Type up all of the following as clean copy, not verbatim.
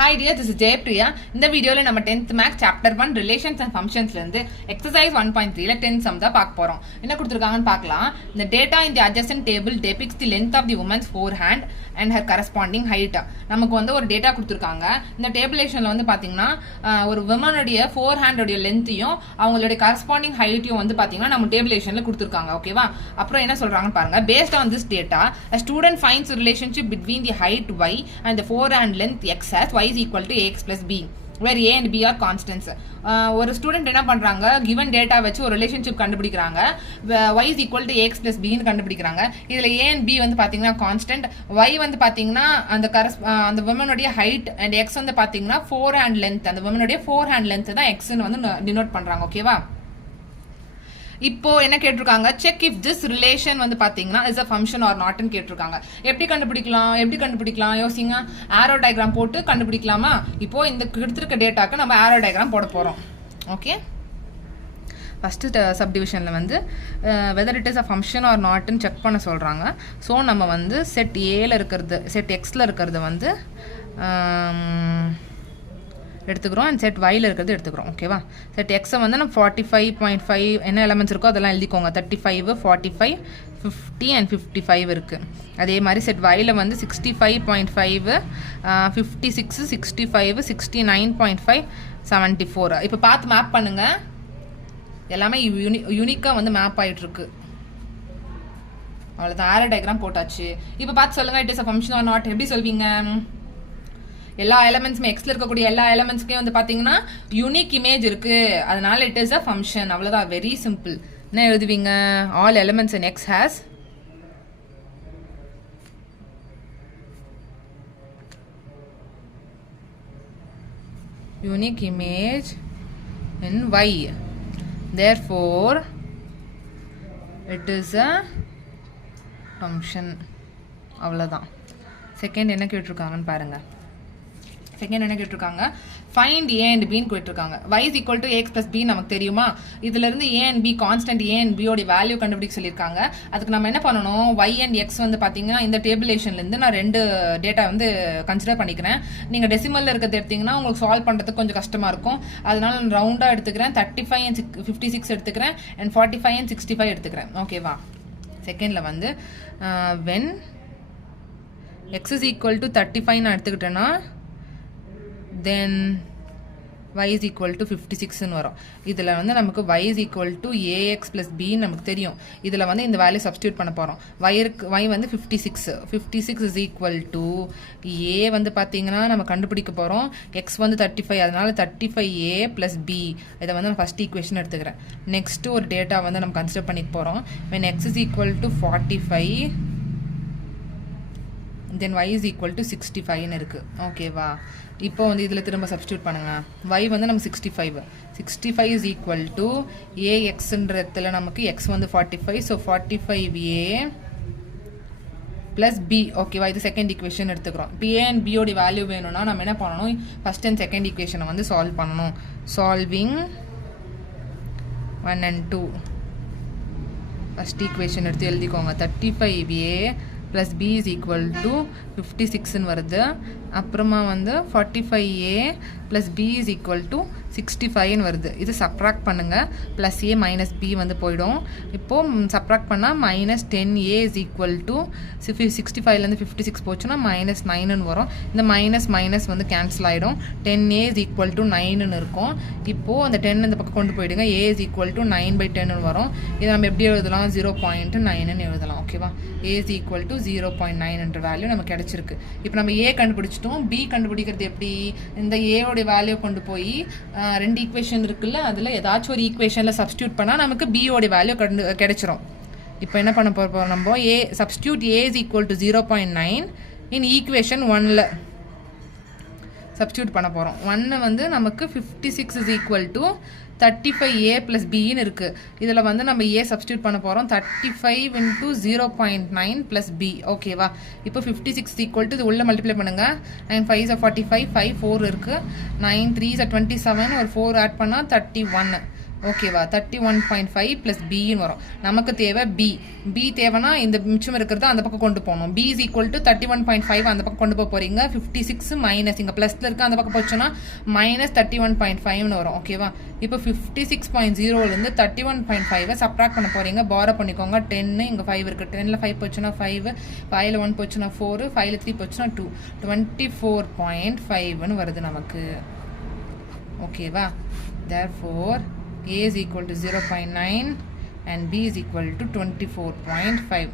Hi dear, this is Jaypriya. இந்த வீடியோல நம்ம 10th math chapter 1 relations and functionsல இருந்து exercise 1.3ல 10 sum தான் பார்க்க போறோம். என்ன கொடுத்திருக்காங்கன்னு பார்க்கலாம். The data in the adjacent table depicts the length of the woman's forehand and her corresponding height. நமக்கு வந்து ஒரு டேட்டா கொடுத்திருக்காங்க. இந்த டேபிளேஷன்ல வந்து பாத்தீங்கன்னா ஒரு womanோட forehand உடைய லெந்தையும் அவங்களுடைய corresponding heightயும் வந்து பாத்தீங்கன்னா நம்ம டேபிளேஷன்ல கொடுத்திருக்காங்க. ஓகேவா? அப்புறம் என்ன சொல்றாங்கன்னு பாருங்க. Based on this data, a student finds a relationship between the height y and the forehand length x as y is equal to ax plus b where a and b are constants. ஒரு student என்ன பண்றாங்க, given data வச்சு ஒரு relationship கண்டுபிடிக்கிறாங்க. y is equal to ax plus b ன்னு கண்டுபிடிக்கிறாங்க. இதுல a and b வந்து பாத்தீங்கன்னா கான்ஸ்டன்ட், y வந்து பாத்தீங்கன்னா அந்த womanோட height and x வந்து பாத்தீங்கன்னா forehand length, அந்த womanோட forehand length தான் x ன்னு வந்து டினோட் பண்றாங்க. ஓகேவா? இப்போ என்ன கேட்டிருக்காங்க, செக் இஃப் திஸ் ரிலேஷன் வந்து பாத்தீங்கன்னா is a function or not ன்னு கேட்டிருக்காங்க. எப்படி கண்டுபிடிக்கலாம் யோசிங்க. ஆரோ டயக்ராம் போட்டு கண்டுபிடிக்கலாமா? இப்போ இந்த கொடுத்திருக்க டேட்டாக்கு நம்ம ஆரோ டயக்ராம் போட போறோம். ஓகே, ஃபர்ஸ்ட் சப்டிவிஷனில் வந்து whether it is a function or நாட்னு செக் பண்ண சொல்கிறாங்க. ஸோ நம்ம வந்து செட் ஏல இருக்கிறது, செட் எக்ஸில் இருக்கிறது வந்து எடுத்துக்கிறோம் அண்ட் செட் வையில் இருக்கிறது எடுத்துக்கிறோம். ஓகேவா? செட் எக்ஸை வந்து நம்ம 45.5 என்ன எலமெண்ட்ஸ் இருக்கோ அதெல்லாம் எழுதிக்கோங்க. 35, 45, 50 அண்ட் 55 இருக்குது. அதே மாதிரி செட் வையில் வந்து 65.5, 56, 65, 69.5, 74. இப்போ பார்த்து மேப் பண்ணுங்கள். எல்லாமே யூனிக்காக வந்து மேப் ஆகிட்டுருக்கு. அவ்வளோதான், ஆரோ டயக்ராம் போட்டாச்சு. இப்போ பார்த்து சொல்லுங்கள், it is a function or not. எப்படி சொல்வீங்க? எல்லா எலமெண்ட்ஸுமே எக்ஸ்ல இருக்கக்கூடிய எல்லா எலமெண்ட்ஸ்க்கே வந்து பாத்தீங்கன்னா யூனிக் இமேஜ் இருக்கு, அதனால இட் இஸ் அ ஃபங்க்ஷன். அவ்வளவுதான், வெரி சிம்பிள். என்ன எழுதுவீங்க? All elements in X has unique image in y, therefore it is a function. அவ்வளவுதான். செகண்ட் என்ன கேட்டிருக்காங்கன்னு பாருங்க. செகண்ட் என்ன கேட்டிருக்காங்க, ஃபைண்ட் ஏ அண்ட் பின்னு கேட்டிருக்காங்க. y is equal to ax plus b நமக்கு தெரியுமா? இதுல இருந்து a and b constant a and b ஓட வேல்யூ கண்டுபிடிக்க சொல்லியிருக்காங்க. அதுக்கு நம்ம என்ன பண்ணணும், y and x வந்து பாத்தீங்கன்னா இந்த டேபிளேஷன்ல இருந்து நான் ரெண்டு டேட்டா வந்து கன்சிடர் பண்ணிக்கிறேன். நீங்க டெசிமல்ல இருக்கிறது எடுத்தீங்கன்னா உங்களுக்கு சால்வ் பண்றதுக்கு கொஞ்சம் கஷ்டமா இருக்கும். அதனால நான் ரவுண்டா எடுத்துக்கிறேன். 35 and 56 எடுத்துக்கிறேன் அண்ட் 45 and 65 எடுத்துக்கிறேன். ஓகேவா? செகண்ட்ல வந்து when x is equal to 35 நான் எடுத்துக்கிட்டேன்னா then y is equal to 56 ன்னு வரும். இதில் வந்து நமக்கு y is equal to ax plus b நமக்கு தெரியும். இதில் வந்து இந்த வேல்யூ சப்ஸ்டியூட் பண்ண போகிறோம். y வந்து 56 is equal to a வந்து பார்த்தீங்கன்னா நம்ம கண்டுபிடிக்க போகிறோம். x வந்து 35, அதனால 35a plus b. இதை வந்து நான் ஃபர்ஸ்ட் ஈக்குவேஷன் எடுத்துக்கிறேன். நெக்ஸ்ட்டு ஒரு டேட்டா வந்து நம்ம கன்சிடர் பண்ணிக்க போகிறோம். when x is equal to 45 then y is equal to 65 இருக்குது. ஓகேவா? இப்போ வந்து இதில் திரும்ப சப்ஸ்டியூட் பண்ணுங்கள். y வந்து நம்ம 65 is equal to axன்ற இடத்துல நமக்கு x வந்து 45, ஸோ 45a plus b. ஓகேவா? இது செகண்ட் ஈக்குவேஷன் எடுத்துக்கிறோம். இப்போ a and b ஓட வேல்யூ வேணும்னா நம்ம என்ன பண்ணணும், ஃபர்ஸ்ட் அண்ட் செகண்ட் ஈக்குவேஷனை வந்து சால்வ் பண்ணணும். Solving 1 and 2. ஃபர்ஸ்ட் ஈக்குவேஷன் எடுத்து எழுதிக்கோங்க. 35a plus b is equal to 56 வருது. அப்புறமா வந்து 45a plus b is equal to 65 வருது. இது சப்ராக்ட் பண்ணுங்க. plus a minus b வந்து போயிடும். இப்போ சப்ராக்ட் பண்ணால் minus 10a is equal to 65லேருந்து 56 போச்சுன்னா minus 9ன்னு வரும். இந்த மைனஸ் வந்து கேன்சல் ஆகிடும். 10a is equal to 9ன்னு இருக்கும். இப்போது அந்த 10 இந்த பக்கம் கொண்டு போயிடுங்க. a is equal to 9/10ன்னு வரும். இதை நம்ம எப்படி எழுதலாம், 0.9ன்னு எழுதலாம். ஓகேவா? a is equal to 0.9 என்ற வேல்யூ நமக்கு கிடைச்சிருக்கு. இப்போ நம்ம a கண்டுபிடிச்சிட்டோம். b கண்டுபிடிக்கிறது எப்படி, இந்த a ஓட வேல்யூ கொண்டு போய் ரெண்டு ஈக்குவேஷன் இருக்குல்ல, அதில் ஏதாச்சும் ஒரு ஈக்குவேஷனில் சப்ஸ்டியூட் பண்ணால் நமக்கு b ஓட வேல்யூ கிடைச்சிரும். இப்போ என்ன பண்ண போகிறோம், நம்ம a substitute a is equal to 0.9 in equation 1ல் சப்ஸ்டியூட் பண்ண போகிறோம். 1 வந்து நமக்கு 56 is equal to 35a plus bன்னு இருக்குது. இதில் வந்து நம்ம a சப்ஸ்டியூட் பண்ண போகிறோம். 35 into 0.9 plus b. ஓகேவா? இப்போ 56 equal to இது உள்ள மல்டிப்ளை பண்ணுங்கள். 9 5 45, 5 4 இருக்குது. 9 3 27, ஒரு 4 ஆட் பண்ணால் 31. ஓகேவா 31.5 ப்ளஸ் பின்னு வரும். நமக்கு தேவை பி தேவைன்னா இந்த மிச்சம் இருக்கிறது அந்த பக்கம் கொண்டு போகணும். பி இஸ் ஈக்குவல் டு 31.5 அந்த பக்கம் கொண்டு போக போகிறீங்க. 56 மைனஸ் இங்கே ப்ளஸில் இருக்க அந்த பக்கம் போச்சுன்னா மைனஸ் 31.5ன்னு வரும். ஓகேவா, இப்போ 56.0லேருந்து 31.5 சப்ராக்ட் பண்ண போகிறீங்க. பாரோ பண்ணிக்கோங்க. 10 இங்கே 5 இருக்குது. 10ல் 5 போச்சுன்னா 5, 5ல் 1 போச்சுன்னா 4, 5ல் 3 போச்சுன்னா 2, 24.5ன்னு வருது நமக்கு. ஓகேவா, therefore A is equal to 0.9 and B is equal to 24.5.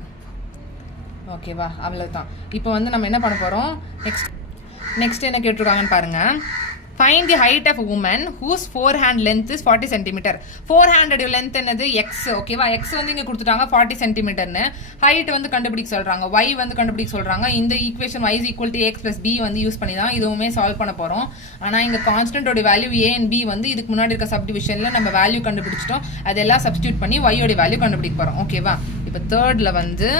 ஓகேவா, அவ்வளோதான். இப்போ வந்து நம்ம என்ன பண்ண போகிறோம், நெக்ஸ்ட் என்ன கேட்டிருக்காங்கன்னு பாருங்கள். Find the height of a woman whose forehand length is 40 cm. Forehand length என்னது x. ஓகேவா, x வந்து இங்கே கொடுத்துட்டாங்க 40 cm. ஹைட் வந்து கண்டுபிடிக்க சொல்கிறாங்க, y வந்து கண்டுபிடிக்க சொல்கிறாங்க. இந்த equation y is equal to x plus b வந்து யூஸ் பண்ணி தான் இதுவுமே சால்வ் பண்ண போகிறோம். ஆனால் இங்கே கான்ஸ்டன்டோட வேல்யூ a and b வந்து இதுக்கு முன்னாடி இருக்க சப்டிவிஷனில் நம்ம வேல்யூ கண்டுபிடிச்சிட்டோம். அதெல்லாம் சப்ஸ்டியூட் பண்ணி y ஓட வேல்யூ கண்டுபிடிக்க போகிறோம். ஓகேவா, இப்போ தேர்டில் வந்து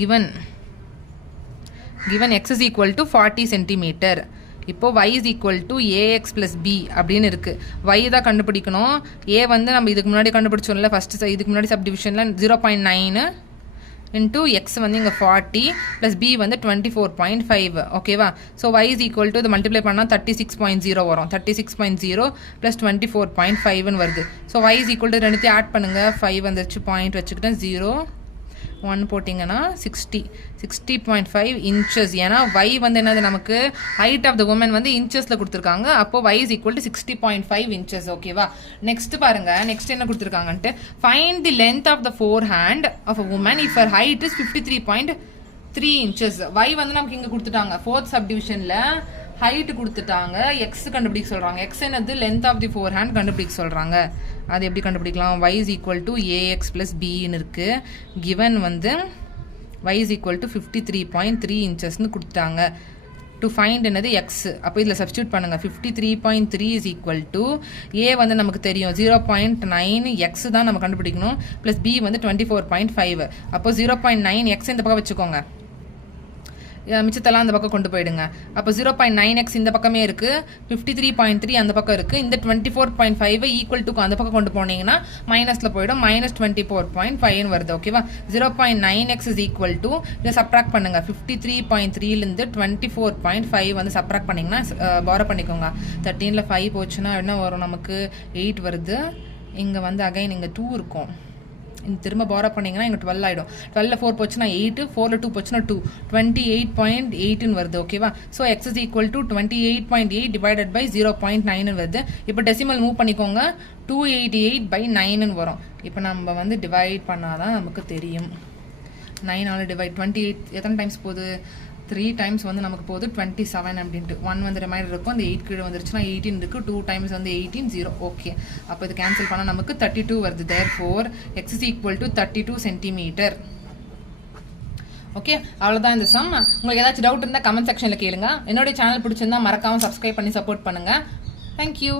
given x is equal to 40 cm. இப்போ y is equal to ax plus b அப்படின்னு இருக்குது. y தான் கண்டுபிடிக்கணும். a வந்து நம்ம இதுக்கு முன்னாடி கண்டுபிடிச்சோம்ல ஃபஸ்ட்டு, இதுக்கு முன்னாடி சப்டிவிஷனில் 0.9 இன்ட்டு எக்ஸ் வந்து இங்கே 40 ப்ளஸ் b வந்து 24.5. ஓகேவா, so y is equal to இது மல்டிப்ளை பண்ணால் 36.0 வரும். 36.0 ப்ளஸ் 24.5ன்னு வருது. So y is equal to ரெண்டுத்தையும் ஆட் பண்ணுங்கள். 5 வந்துருச்சு, பாயிண்ட் வச்சுக்கிட்டேன். 0 1 போட்டிங்கன்னா 60.5 இன்ச்சஸ். ஏன்னா y வந்து என்னது நமக்கு ஹைட் ஆஃப் த உமன் வந்து இன்ச்சஸில் கொடுத்துருக்காங்க. அப்போ y is equal to 60.5 inches. ஓகேவா, நெக்ஸ்ட் பாருங்க. நெக்ஸ்ட் என்ன கொடுத்துருக்காங்கன்ட்டு, find the length of the fore hand of a woman if her height is 53.3 inches. y வந்து நமக்கு இங்கே கொடுத்துட்டாங்க. ஃபோர்த் சப்டிவிஷனில் ஹைட்டு கொடுத்துட்டாங்க, எக்ஸ் கண்டுபிடிக்க சொல்கிறாங்க. எக்ஸ் என்னது length of the fore hand கண்டுபிடிக்க சொல்கிறாங்க. அது எப்படி கண்டுபிடிக்கலாம், y is equal to ax plus bன்னு இருக்குது. given வந்து y is equal to 53.3 இன்ச்சஸ்ன்னு கொடுத்தாங்க. டு ஃபைண்ட் என்னது எக்ஸ். அப்போ இதில் சப்ஸ்டியூட் பண்ணுங்கள். 53.3 is equal to a வந்து நமக்கு தெரியும் 0.9, எக்ஸ் தான் நம்ம கண்டுபிடிக்கணும். ப்ளஸ் b வந்து 24.5. அப்போ 0.9 எக்ஸ் இந்த பக்கம் வச்சுக்கோங்க, மிச்சத்தெல்லாம் அந்த பக்கம் கொண்டு போயிடுங்க. அப்போ 0.9x இந்த பக்கமே இருக்குது, 53.3 அந்த பக்கம் இருக்குது. இந்த 24.5 ஈக்குவல் டு அந்த பக்கம் கொண்டு போனீங்கன்னா மைனஸில் போயிடும். மைனஸ் 24.5ன்னு வருது. ஓகேவா, 0.9x இஸ் ஈக்குவல் டு இதை சப்ராக்ட் பண்ணுங்கள். 53.3லேருந்து 24.5 வந்து சப்ராக்ட் பண்ணிங்கன்னா பாரோ பண்ணிக்கோங்க. 13ல் 5 போச்சுன்னா என்ன வரும் நமக்கு 8 வருது. இங்கே வந்து அகைன் இங்கே 2 இருக்கும். திரும்ப பாரோ பண்ணிங்கன்னா இங்கே 12 ஆகிடும். 12ல் 4 போச்சுன்னா 8, 4ல் 2 போச்சுன்னா 2, 28.8ன்னு வருது. ஓகேவா, so X is equal to 28.8 divided by 0.9ன்னு வருது. இப்போ டெசிமல் மூவ் பண்ணிக்கோங்க. 288/9ன்னு வரும். இப்போ நம்ம வந்து டிவைட் பண்ணாதான் நமக்கு தெரியும். 9ஆல் டிவைட் 28 எத்தனை டைம்ஸ் போகுது, 3 டைம்ஸ் வந்து நமக்கு போகுது 27 அப்படின்ட்டு. 1 வந்து ரிமைண்டர் இருக்கும். அந்த 8 கீழே வந்துருச்சுன்னா 18 இருக்குது. 2 டைம்ஸ் வந்து 18, 0. ஓகே, அப்போ இது கேன்சல் பண்ணால் நமக்கு 32 வருது. therefore x is equal to 32 cm. Okay, அவ்வளோதான் இந்த சம். உங்களுக்கு ஏதாச்சும் டவுட் இருந்தால் கமெண்ட் செக்ஷனில் கேளுங்க. என்னோட சேனல் பிடிச்சிருந்தா மறக்காமல் சப்ஸ்கிரைப் பண்ணி சப்போர்ட் பண்ணுங்கள். தேங்க்யூ.